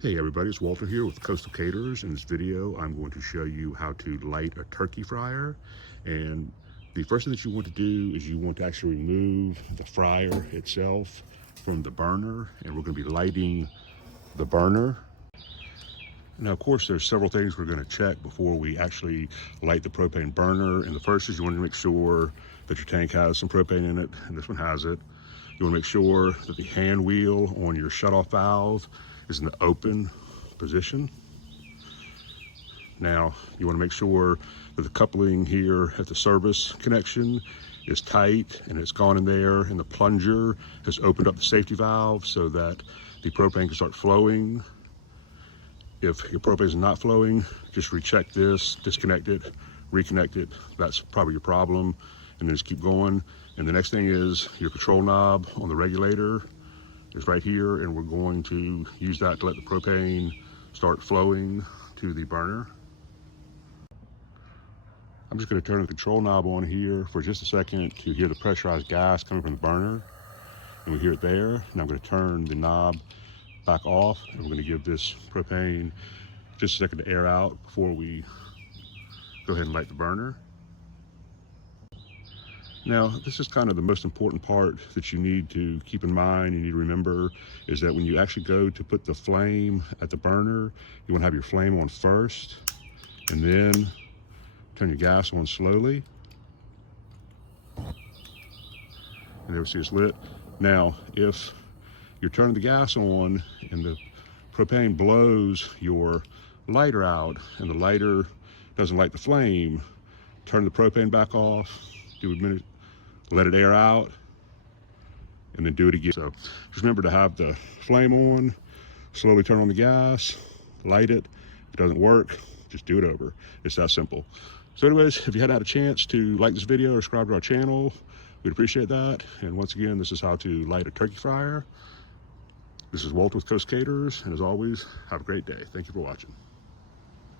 Hey everybody, it's Walter here with Coastal Caterers. In this video, I'm going to show you how to light a turkey fryer. And the first thing that you want to do is you want to actually remove the fryer itself from the burner, and we're going to be lighting the burner. Now, of course, there's several things we're going to check before we actually light the propane burner. And the first is you want to make sure that your tank has some propane in it, and this one has it. You want to make sure that the hand wheel on your shutoff valve is in the open position. Now, you want to make sure that the coupling here at the service connection is tight and it's gone in there, and the plunger has opened up the safety valve so that the propane can start flowing. If your propane is not flowing, just recheck this, disconnect it, reconnect it. That's probably your problem, and then just keep going. And the next thing is your control knob on the regulator is right here, and we're going to use that to let the propane start flowing to the burner. I'm just going to turn the control knob on here for just a second to hear the pressurized gas coming from the burner, and we hear it there. Now I'm going to turn the knob back off, and we're going to give this propane just a second to air out before we go ahead and light the burner. Now, this is kind of the most important part that you need to keep in mind, you need to remember, is that when you actually go to put the flame at the burner, you want to have your flame on first, and then turn your gas on slowly. And there we see it's lit. Now, if you're turning the gas on and the propane blows your lighter out and the lighter doesn't light the flame, turn the propane back off, do a minute, let it air out, and then do it again. So just remember to have the flame on, slowly turn on the gas, light it. If it doesn't work, just do it over. It's that simple. So anyways, if you hadn't had a chance to like this video or subscribe to our channel, we'd appreciate that. And once again, this is how to light a turkey fryer. This is Walter with Coastal Caterers, and as always, have a great day. Thank you for watching.